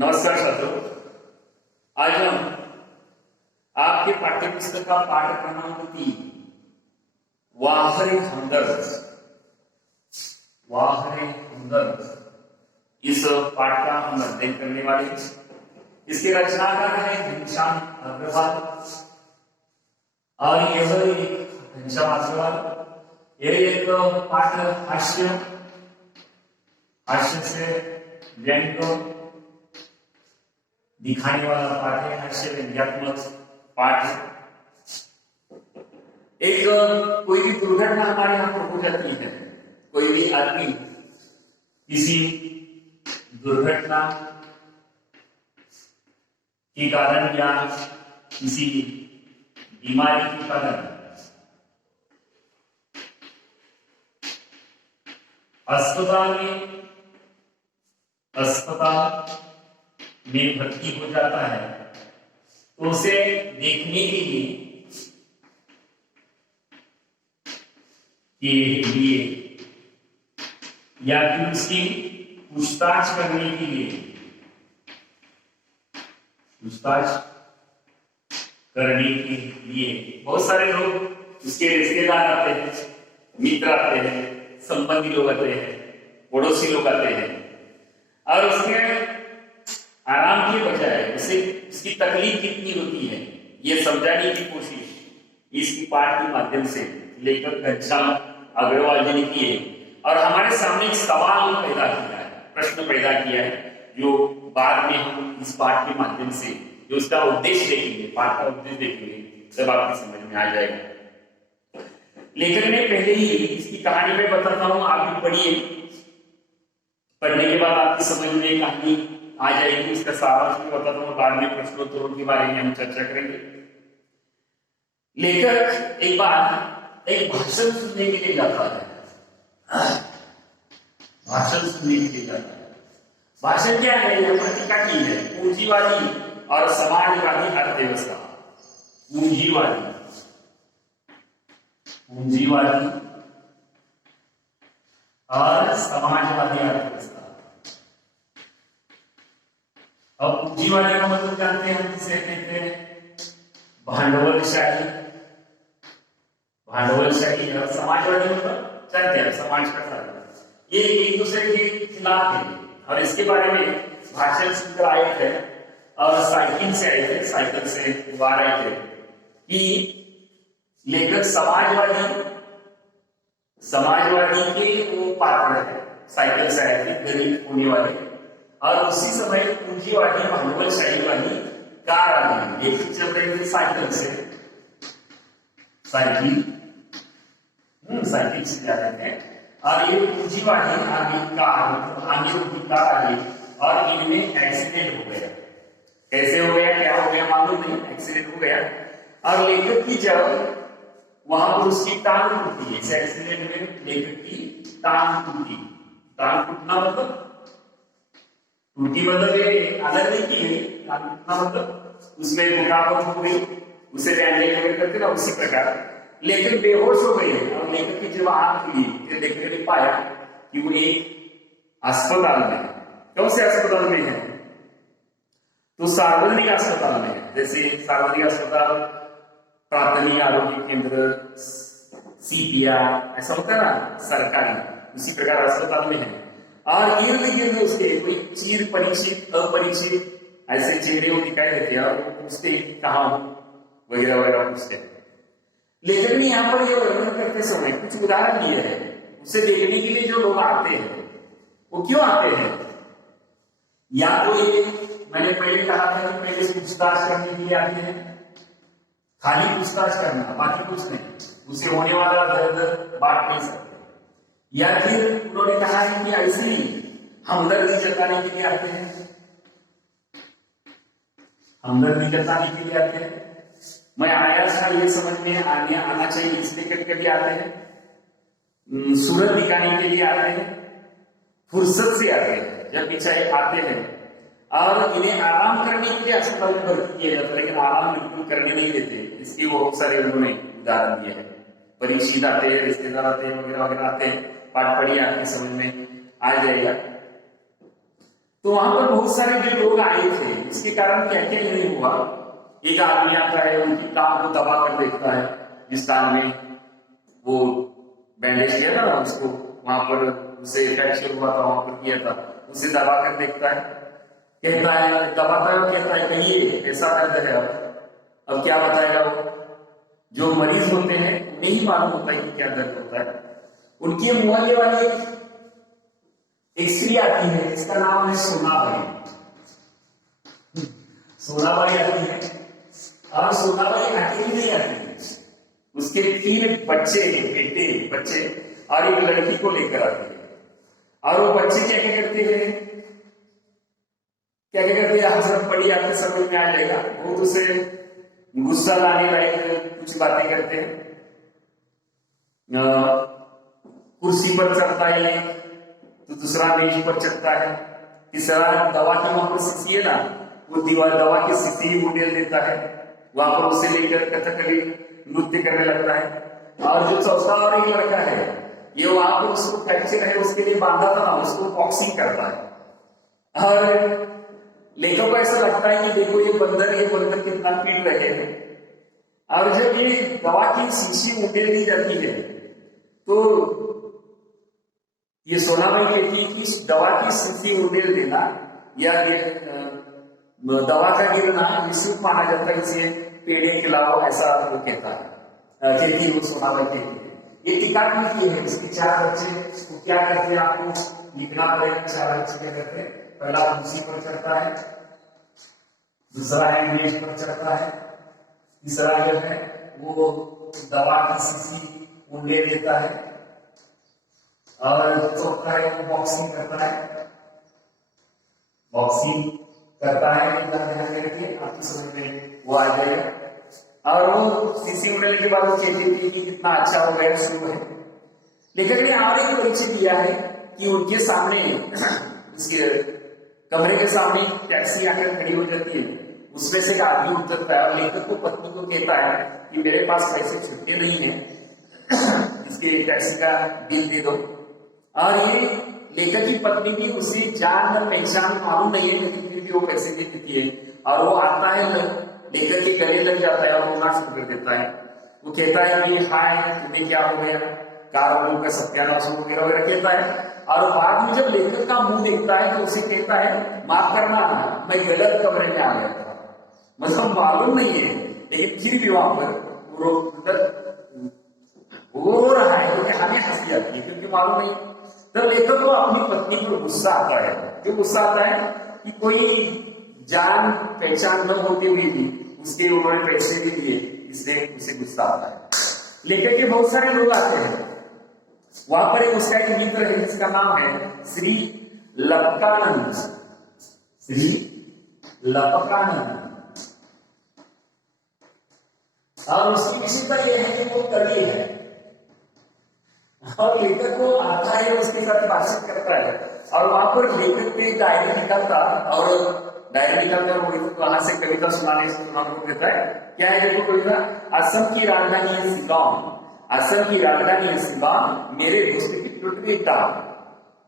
नमस्कार छात्रों। आज हम आपके पाठ्य पुस्तक का पाठ क्रमांक 3 वाहरे हमदर्द इस पाठ का हम अध्ययन करने वाले हैं। इसके रचनाकार है घनश्याम अग्रवाल और यह घनश्याम अग्रवाल यह एक पाठ हास्य से व्यंग दिखाने वाला पाठ है। हास्य व्यंग्यात्मक पाठ है। एक कोई भी दुर्घटना हमारे यहाँ पर हो जाती है, कोई भी आदमी किसी दुर्घटना के कारण या किसी बीमारी के कारण अस्पताल में भर्ती हो जाता है, तो उसे देखने के लिए या फिर उसकी पूछताछ करने के लिए बहुत सारे लोग, उसके रिश्तेदार आते हैं, मित्र आते हैं, संबंधी लोग आते हैं, पड़ोसी लोग आते हैं और उसके आराम की बजाय उसे उसकी तकलीफ कितनी होती है ये समझाने की कोशिश इसकी पाठ के माध्यम से लेखक घनश्याम अग्रवाल जी ने की है। और हमारे सामने एक सवाल पैदा किया है, प्रश्न पैदा किया है, जो बाद में हम इस पाठ के माध्यम से जो उसका उद्देश्य देखेंगे, पाठ का उद्देश्य देखेंगे, सब आपकी समझ में आ जाएगा। लेखक ने पहले ही इसकी कहानी में बताता हूं, आप भी पढ़िए। पढ़ने के बाद आपकी समझ में कहानी आ जाएगी। उसका सारांश भी बताता हूं, बाद में प्रश्नोत्तरों के बारे में हम चर्चा करेंगे। लेखक एक बार एक भाषण सुनने के लिए जाता है। भाषण क्या है? यह पत्रिका की है, पूंजीवादी और समाजवादी अर्थव्यवस्था। पूंजीवादी और समाजवादी अर्थव्यवस्था। अब पूंजीवादी का मतलब जानते हैं हम किसे कहते हैं? भांडवलशाही। और समाजवादी मतलब जानते हैं, समाज का साथ ये एक दूसरे के खिलाफ है। और इसके बारे में भाषण सुनकर आए थे और साइकिल से बाहर आए थे कि लेखक समाजवादी के वो पात्र है, साइकिल से आए थे, गरीब होने वाले। और उसी समय पूंजीवादी भांडवलशाही वाली कार आ गई। लेखक चल रहे थे साइकिल से जा रहे थे और ये पूंजीवादी आगे उनकी कार आ गई और इनमें एक्सीडेंट हो गया। कैसे हो गया, क्या हो गया मालूम नहीं, एक्सीडेंट हो गया। और लेखक की जब वहां पर उसकी टांग टूटी, इस एक्सीडेंट में लेखक की टांग टूटना मतलब टूटी मतलब ये अलग नहीं की है, टांग टूटना मतलब उसमें रुकावट हो गई, उसे बैंडेज करके ना, उसी प्रकार लेखक बेहोश हो गए। और लेखक की जब आंख खुली तो लेखक ने पाया कि वो एक अस्पताल में है। कौन से अस्पताल में है? तो सार्वजनिक अस्पताल में है। जैसे सार्वजनिक अस्पताल, प्राथमिक आरोग्य केंद्र, सीपीआर ऐसा होता है ना, सरकारी, उसी प्रकार अस्पताल में है। और इर्द गिर्द उसके कोई चीर परिचित अपरिचित ऐसे चेहरे वो दिखाई देते हैं और पूछते कहाँ वगैरह वगैरह पूछते हैं। लेखक ने यहाँ पर ये वर्णन करते समय कुछ उदाहरण दिए हैं। उसे देखने के लिए जो लोग आते हैं वो क्यों आते हैं? या तो ये मैंने पहले कहा था कि पहले पूछताछ करने के लिए आते हैं, खाली पूछताछ करना, बाकी कुछ नहीं, उसे होने वाला दर्द बांट नहीं सकते। या फिर उन्होंने कहा है कि ऐसे ही हमदर्दी जताने के लिए आते हैं, मैं आया था ये समझ में आना चाहिए इसलिए कभी कभी आते हैं, सूरत दिखाने के लिए आते हैं, फुर्सत से आते हैं, जब भी चाहे आते हैं। और इन्हें आराम करने के लिए अस्पताल में भर्ती किया जाता है, लेकिन आराम बिल्कुल करने नहीं देते। इसकी बहुत सारे उन्होंने उदाहरण दिए हैं। परिचित आते हैं, रिश्तेदार आते हैं, वगैरह वगैरह आते हैं। पाठ पढ़िए, आपकी समझ में आ जाएगा। तो वहां पर बहुत सारे जो लोग आए थे, इसके कारण क्या क्या नहीं हुआ। एक आदमी आता है, उनकी टांग को दबा कर देखता है, जिस टांग में वो बैंडेज किया था ना, उसको वहां पर उसे फ्रैक्चर हुआ था, वहां पर किया था, उसे दबा कर देखता है, कहता है, दबाता है और कहता है कहिए कैसा दर्द है। अब क्या बताएगा वो? जो मरीज होते हैं उन्हें ही मालूम होता है कि क्या दर्द होता है। उनकी मुहल्ले वाली एक स्त्री आती है, इसका नाम है सोनाबाई। सोनाबाई आती है, और सोनाबाई अकेली नहीं आती है, उसके 3 बच्चे, बेटे बच्चे और एक लड़की को लेकर आती है। और वो बच्चे क्या क्या करते हैं, क्या क्या करते हैं, हजरत पड़ी आपके समझ में आ जाएगा। वो उसे गुस्सा लाने लायक कुछ बातें करते हैं। कुर्सी पर चढ़ता है, तो दूसरा मेज पर चढ़ता है, तीसरा दवा की वहां पर शीशी है ना, वो दीवार दवा की शीशी उड़ेल देता है, वहां पर उसे लेकर कथकली नृत्य करने लगता है। और जो चौथा और एक लड़का है, ये वहां पर उसको फ्रैक्चर है, उसके लिए बांधा था ना, उसको बॉक्सिंग करता है। और लेखक को ऐसा लगता है कि देखो ये बंदर कितना पीट रहे हैं। और जब ये दवा की शीशी उड़ेल दी जाती है, तो ये सोनाबाई कहती है कि इस दवा की शीशी उड़ेल देना या दवा का गिरना निश्चित माना जाता है, इसे पेड़े खिलाओ, ऐसा वो कहता है, कहती है वो सोनाबाई कहती है। ये टीका की है, इसके 4 बच्चे, तो क्या करते हैं आपको लिखना पड़ेगा। 4 बच्चे क्या करते हैं, पहला कुर्सी पर चढ़ता है, दूसरा है मेज पर चढ़ता है, तीसरा जो है वो दवा की शीशी उंडे देता है, और चौथा है वो बॉक्सिंग करता है। बॉक्सिंग करता है, ध्यान करके आपकी समझ में वो आ जाएगा। और वो शीशी उड़ने के बाद वो कहती थी कि कितना अच्छा हो गया, शुरू है। लेखक ने और एक परिचय दिया है कि उनके सामने इसके कमरे के सामने टैक्सी आकर खड़ी हो जाती है, उसमें से एक आदमी उतरता है और लेखक को पत्नी को कहता है कि मेरे पास पैसे छुट्टे नहीं है, इसके टैक्सी का बिल दे दो। और ये लेखक की पत्नी भी उसे जान पहचान मालूम नहीं है, लेकिन फिर भी वो पैसे दे देती है। और वो आता है, लेखक के गले लग जाता है और रोना शुरू कर देता है। वो कहता है कि हाय तुम्हें क्या हो गया, कार वालों का सत्यानाश वगैरह वगैरह कहता है। और बाद में जब लेखक का मुंह देखता है तो उसे कहता है माफ करना, मैं गलत कमरे में आ गया था, मतलब मालूम नहीं है, लेकिन फिर भी वहां पर वो रो रहा है, क्योंकि हमें हंसी आती है, क्योंकि मालूम नहीं। तब लेखक को अपनी पत्नी पर गुस्सा आता है। क्यों गुस्सा आता है कि कोई जान पहचान न होते हुए भी उसके उन्होंने पैसे भी दिए, इसलिए उसे गुस्सा आता है। लेखक के बहुत सारे लोग आते हैं, वहां पर एक उसका एक मित्र है जिसका नाम है श्री लपकानंद। श्री लपकानंद। और उसकी विशेषता यह है कि वो कवि है, और लेखक को आता है, उसके साथ बातचीत करता है। और वहां पर लेखक पे डायरी निकालता, और डायरी निकालकर वो वहां से कविता सुनाने को कहता है। क्या है देखो कविता, असम की राजधानी है शिलांग, असम की राजधानी है शिलांग, मेरे दोस्त की टूट गई टांग।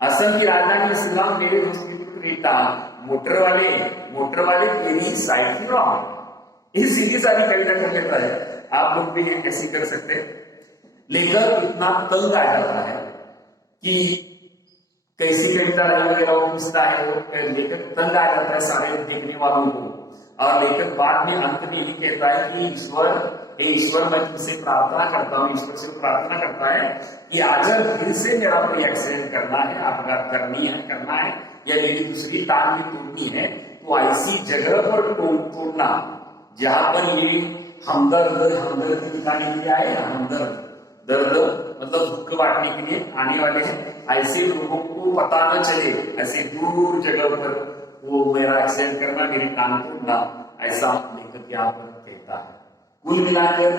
असम की राजधानी है शिलांग, मेरे दोस्त की टूट गई टांग, मोटर वाले तेरी साइकिल रॉन्ग। इस सीधी सारी कविता कर लेता है। आप लोग भी ये कैसे कर सकते हैं। लेखक इतना तंग आ जाता है कि कैसी कविता वगैरह वो पूछता है, वो लेखक तंग आ जाता है सारे देखने वालों को। और लेखक बाद में अंत में ये कहता है कि ईश्वर मैं तुमसे प्रार्थना करता हूँ, ईश्वर से प्रार्थना करता है कि आज फिर से मेरा कोई एक्सीडेंट करना है, आपघात करना है, या मेरी दूसरी टांग भी तोड़नी है, तो ऐसी जगह पर तोड़ना जहां पर ये हमदर्द दिखाने के लिए आए ना, हमदर्द दर्द मतलब दुख बांटने के लिए आने वाले हैं, ऐसे लोगों को पता न चले, ऐसे दूर जगह पर वो मेरा एक्सीडेंट करना, मेरी टांग तोड़ना, ऐसा लेखक यहाँ पर कहता है। कुल मिलाकर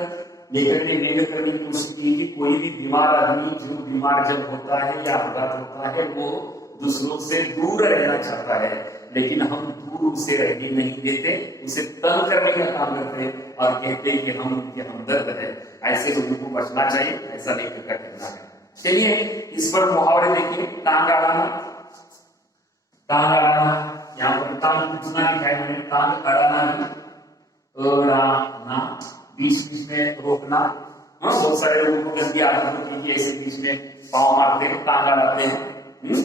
लेखक ने व्यक्त करने की कोशिश की कि कोई भी बीमार आदमी जो बीमार जब होता है या अपघात होता है, वो दूसरों से दूर रहना चाहता है, लेकिन हम दूर उसे रहने नहीं देते, उसे तंग करने का काम करते हैं और कहते हैं कि हम उनके हमदर्द है, ऐसे लोगों को बचना चाहिए, ऐसा लेखक का कहना है। चलिए इस पर मुहावरे देखिए। टांग अड़ाना, टांग अड़ाना, यहाँ पर टांग उठना लिखा है मैंने, टांग अड़ाना भी, अड़ाना, बीच बीच में रोकना। हाँ, बहुत सारे लोगों को गंदी आदत होती है ऐसे बीच में पाँव मारते हैं, टांग अड़ाते हैं।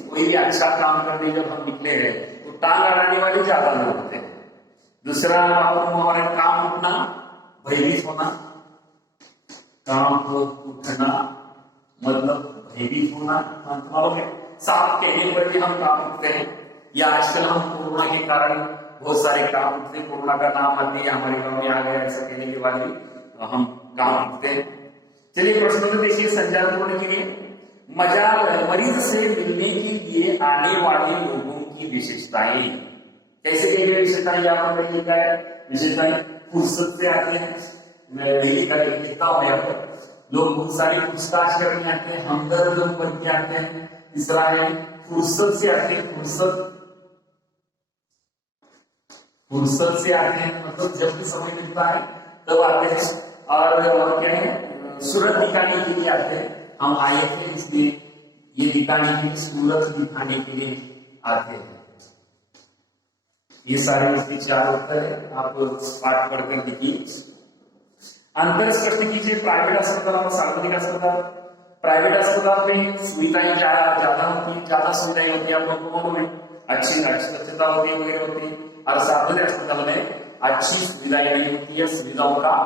कोई भी अच्छा काम करने जब हम निकले हैं तो टांग अड़ाने वाले ज्यादा लोग होते हैं। दूसरा हमारा काम उठना, भयभीत होना, काम को उठना मतलब भयभीत होना, मालूम है। सांप कहने पर भी हम काम उठते हैं, या आजकल हम कोरोना के कारण बहुत सारे काम उठते हैं, कोरोना का नाम आते हैं हमारे गांव में आ गया ऐसा कहने के बाद भी हम काम उठते हैं। चलिए प्रश्न तो देखिए संचार होने के लिए, मरीज से मिलने के लिए आने वाले लोगों की विशेषताएं, कैसे कहेंगे विशेषताएं? यहाँ पर लिखा है विशेषताएं फुर्सत से आते हैं, मैं लिखता हूँ यहाँ पर, लोग बहुत सारी पूछताछ करने आते हैं, हमदर्द लोग बन के आते हैं। तीसरा है फुर्सत से आते हैं, फुर्सत से आते हैं मतलब जब भी समय मिलता है तब आते हैं। और क्या है, सूरत दिखाने के लिए आते हैं, हम आए थे इसलिए ये दिखाने के लिए, सूरत दिखाने के लिए आते हैं। ये सारे इसके चार उत्तर है, आप पाठ पढ़कर देखिए। अंतर स्पष्ट कीजिए, प्राइवेट अस्पताल और सार्वजनिक अस्पताल। प्राइवेट अस्पताल में सुविधाएं ज्यादा होती है, ज्यादा सुविधाएं होती है, आप लोगों को मालूम है, अच्छी स्वच्छता होती है वगैरह होती है। और सार्वजनिक अस्पताल में अच्छी सुविधाएं नहीं होती है, सुविधाओं का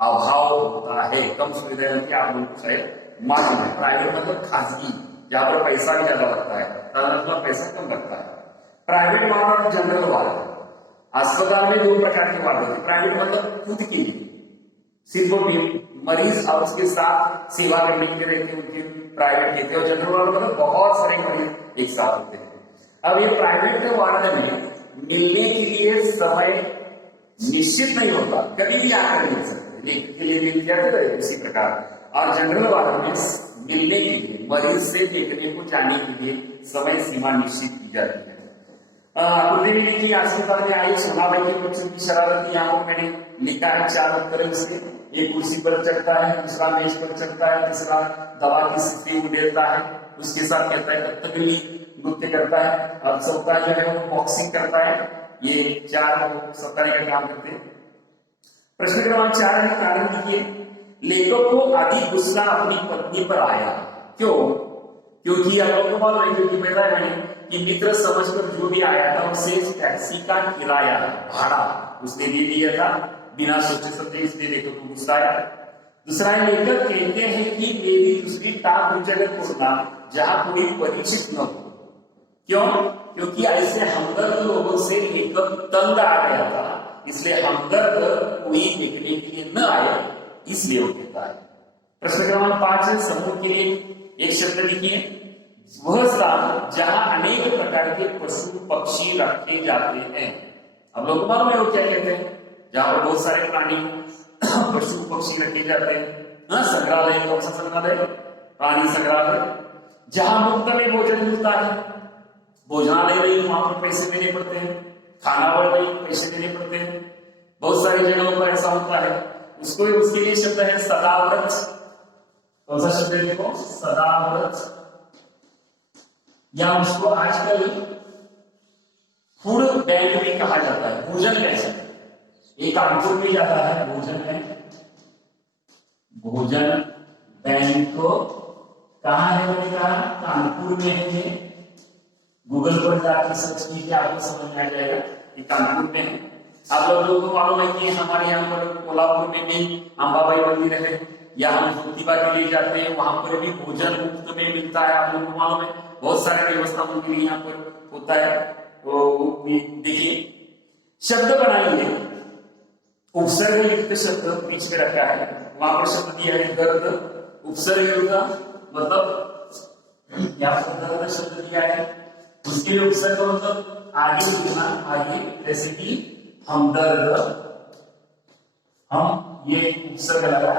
अभाव होता है, कम सुविधाएं होती है, आप लोगों को शायद मालूम है। प्राइवेट मतलब खासगी, जहां पर पैसा भी ज्यादा लगता है, मतलब पैसा कम लगता है। प्राइवेट वार्ड और जनरल वार्ड, अस्पताल में दो प्रकार के वार्ड होते हैं। प्राइवेट मतलब खुद के लिए, सिर्फ मरीज और उसके साथ सेवा करने के लिए रहते हैं, उनके प्राइवेट कहते हैं। और जनरल वार्ड मतलब बहुत सारे मरीज एक साथ होते हैं। अब ये प्राइवेट वार्ड में मिलने के लिए समय निश्चित नहीं होता, कभी भी आकर मिल सकते, लेखक के लिए मिल जाते हैं इसी प्रकार। और जनरल वार्ड में मिलने के लिए, मरीज से देखने को जाने के लिए समय सीमा निश्चित की जाती है। की अस्पताल में आई सोनाबाई के बच्चों की शरारत, यहाँ पर मैंने लिखा है चार उत्तर है उसके। एक कुर्सी पर चढ़ता है, दूसरा मेज पर चढ़ता है, तीसरा दवा की स्थिति उड़ेलता है, उसके साथ कहता है कथकली नृत्य करता है, और चौथा जो है वो बॉक्सिंग करता है। ये चार सप्ताह का काम करते हैं। प्रश्न क्रमांक 4 है, कारण लिखिए। लेखक को अधिक गुस्सा अपनी पत्नी पर आया, क्यों? क्योंकि आप लोगों को मालूम है, क्योंकि बताया मैंने कि मित्र समझकर जो भी आया था उसे टैक्सी का किराया भाड़ा उसने दे दिया था बिना सोचे समझे, इसलिए लेखक को गुस्सा आया। दूसरा है, लेखक कहते हैं कि मेरी दूसरी टांग उस जगह तोड़ना जहां कोई परिचित न हो, क्यों? क्योंकि ऐसे हमदर्द लोगों से लेखक तंग आ गया था, इसलिए हमदर्द कोई देखने के लिए न आए, इसलिए वो कहता है। प्रश्न क्रमांक 5 है, समूह के लिए एक शब्द लिखिए। वह स्थान जहां अनेक प्रकार के पशु पक्षी रखे जाते हैं, अब लोगों को मालूम है वो क्या कहते हैं, जहां पर बहुत सारे प्राणी पशु पक्षी रखे जाते हैं। संग्रहालय, कौन सा संग्रहालय? प्राणी संग्रहालय। जहां मुफ्त में भोजन मिलता है, भोजनालय नहीं, वहां पर पैसे देने पड़ते हैं, खानावळ नहीं, पैसे देने पड़ते हैं, बहुत सारी जगहों पर ऐसा होता है। उसको उसके लिए शब्द है सदाव्रत। कौन सा शब्द है? देखो, सदाव्रत, या उसको आजकल फूड बैंक भी कहा जाता है, भोजन बैंक। एक कानपुर में जाता है भोजन बैंक, भोजन बैंक को कहा है? मैंने कहा कानपुर में है। ये गूगल पर जाकर सर्च कीजिए, आपको समझ में आ जाएगा कि कानपुर में है। आप लोगों को मालूम है कि हमारे यहाँ पर कोल्हापुर में भी अंबाबाई मंदिर है, या हम ज्योतिबा के लिए जाते हैं, वहां पर भी भोजन मुफ्त में मिलता है, आप लोगों को मालूम है। बहुत सारे व्यवस्था उनके लिए यहाँ पर होता है। तो देखिए, शब्द बनाइए, उपसर्ग युक्त शब्द बीच में रखा है, वहां पर शब्द दिया है दर्द, उपसर्ग युक्त मतलब यहाँ पर दर्द शब्द दिया है, उसके लिए उपसर्ग मतलब आगे लिखना, आगे, जैसे कि हमदर्द, हम, ये उपसर्ग लगा,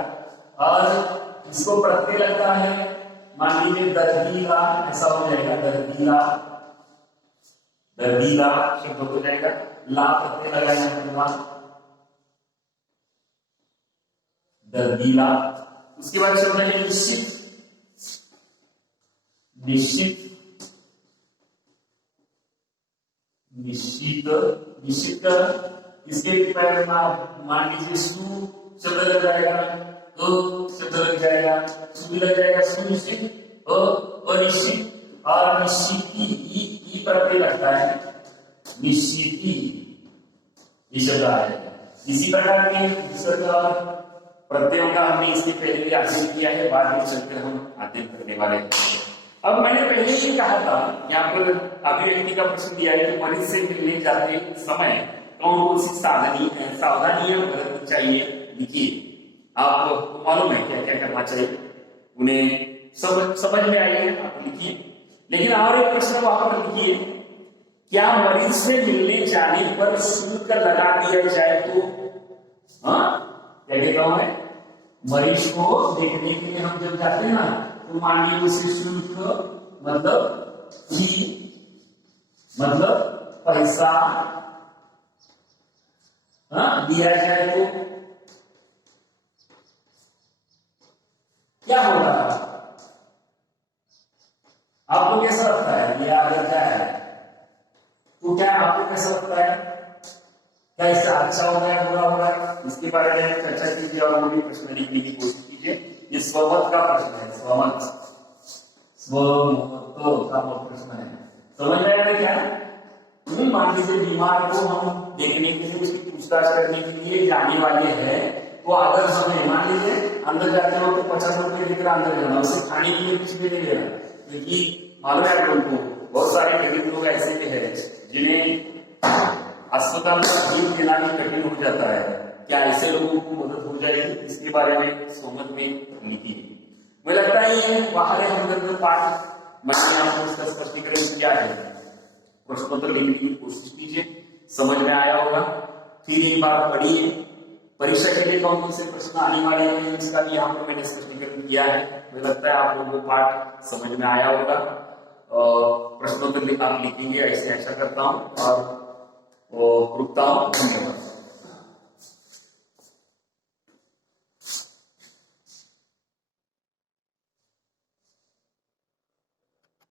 और इसको प्रत्यय लगता है, मान लीजिए दर्दीला, ऐसा हो जाएगा दर्दीला, दर्दीला शब्द हो जाएगा, ला प्रत्यय लगाएंगे दर्दीला। उसके बाद शब्द है निश्चित, निश्चित, निश्चित, निश्चित इसके पैर मान लीजिए सु शब्द लग जाएगा, शब्द लग जाएगा, सु भी लग जाएगा, सुनिश्चित, अनिश्चित और निश्चिती ई प्रत्यय लगता है, निश्चिती ये शब्द आएगा। इसी प्रकार के विसर्ग और प्रत्ययों का हमने इसके पहले भी अध्ययन किया है, बाद में चलकर हम अध्ययन करने वाले हैं। अब मैंने पहले ही कहा था, यहाँ पर अभिव्यक्ति का प्रश्न दिया है कि मरीज से मिलने जाते समय कौन कौन सी सावधानियां बरतनी चाहिए, लिखिए। आपको मालूम है क्या क्या करना चाहिए, उन्हें समझ में आई है, आप लिखिए। लेकिन और एक प्रश्न वहां पर लिखिए, क्या मरीज से मिलने जाने पर शुल्क लगा दिया जाए तो? क्या कहता हूं मैं, मरीज को देखने के लिए हम जब जाते हैं ना, तो मान लीजिए उसे शुल्क मतलब फी मतलब पैसा दिया जाए तो क्या होगा? आपको कैसा लगता है ये आगे क्या है? तो क्या आपको कैसा लगता है, क्या इससे अच्छा हो गया, बुरा हो गया? इसके बारे में चर्चा कीजिए और वो भी प्रश्न लिखने की कोशिश कीजिए। ये स्वमत का प्रश्न है, स्वमत का प्रश्न है, समझ में आया क्या? मान लीजिए बीमार को हम देखने के लिए, उसकी पूछताछ करने के लिए जाने वाले हैं, तो अगर हमें मान लीजिए अंदर जाते हो तो 50 रुपए लेकर अंदर जाना, उसे खाने के लिए कुछ भी नहीं लेना, क्योंकि मालूम है आपको बहुत सारे गरीब लोग ऐसे भी है जिन्हें अस्पताल में जीव देना भी कठिन हो जाता है। क्या ऐसे लोगों को मदद हो जाएगी? इसके बारे में सोमत में लिखिए। मुझे लगता है ये बाहर हमदर्द पाठ मैंने आपको इसका स्पष्टीकरण किया है, प्रश्नोत्तर लिखने की कोशिश कीजिए, समझ में आया होगा। फिर एक बार पढ़िए, परीक्षा के लिए कौन कौन से प्रश्न आने वाले हैं इसका भी यहाँ पर मैंने स्पष्टीकरण किया है। मुझे लगता है आप लोगों को पाठ समझ में आया होगा और प्रश्नोत्तर आप लिखेंगे, ऐसे आशा करता हूँ और रुकता हूँ। धन्यवाद।